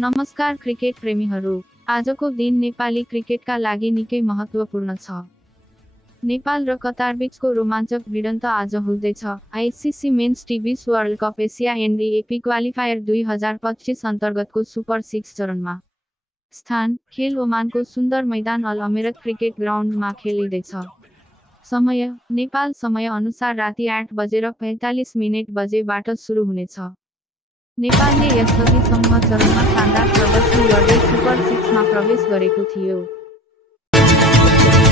नमस्कार क्रिकेट प्रेमीहरू, आजको दिन नेपाली क्रिकेटका लागि निकै महत्त्वपूर्ण छ। नेपाल र कतार बीचको रोमाञ्चक भिडन्त आज हुँदैछ। आईसीसी मेन्स टिबिस वर्ल्ड कप एसिया एनडीएपी क्वालिफायर 2025 अन्तर्गतको सुपर 6 चरणमा स्थान खेल ओमानको सुन्दर मैदान अल अमेरत क्रिकेट ग्राउन्डमा खेलिँदैछ। समय नेपाल समय अनुसार राति 8:45 बजेबाट सुरु हुनेछ। नेपालले यसअघि समूह चरणमा शानदार प्रदर्शन गर्दै सुपर 6 मा प्रवेश गरेको थियो।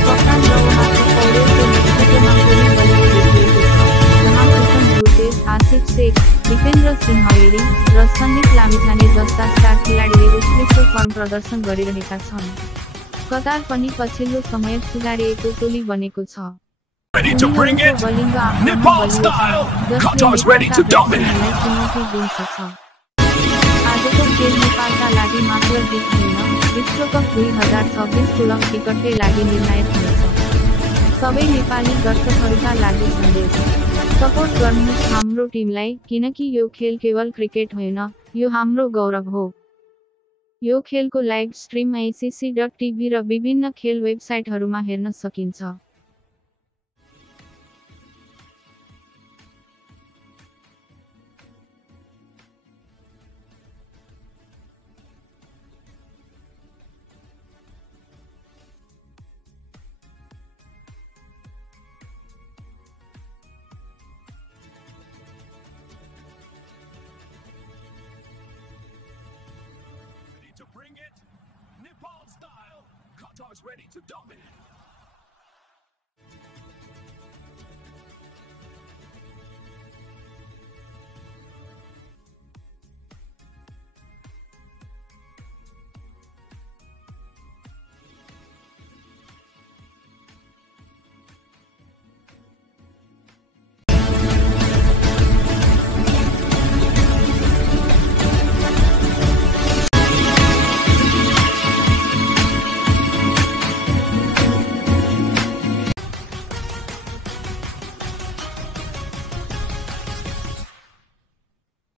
कप्तान र ओमाको पौडेलको नेतृत्वमा गोली बनेको देखिएको छ, जहाँ किशन गुरदेव, आसिफ शेख, दीपेन्द्र सिंह ऐरी र सन्दिप लामिछाने जस्ता स्टार खेलाडीले उत्कृष्ट फर्म प्रदर्शन गरिरहेका छन्। कतार पनि पछिल्लो समय सुधारिएको टोली बनेको छ। Ready to bring it, Nepal style. Qatar's ready to dominate. आजको खेल नेपालका लागि मात्र जित होइन, विश्वकप 2026 सुलभ टिकटकै लागि निर्णायक हुनेछ। सबै नेपाली दर्शकहरूका लागि सन्देश: सपोर्ट गर्नुहोस् हाम्रो टिमलाई, किनकि यो खेल केवल क्रिकेट होइन, यो हाम्रो गौरव हो। यो खेलको लाइभ स्ट्रिम icc.tv र विभिन्न खेल वेबसाइटहरूमा हेर्न सकिन्छ। To bring it, Nepal style. Qatar's ready to dominate.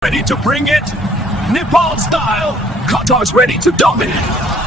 Ready to bring it, Nepal style. Qatar's ready to dominate.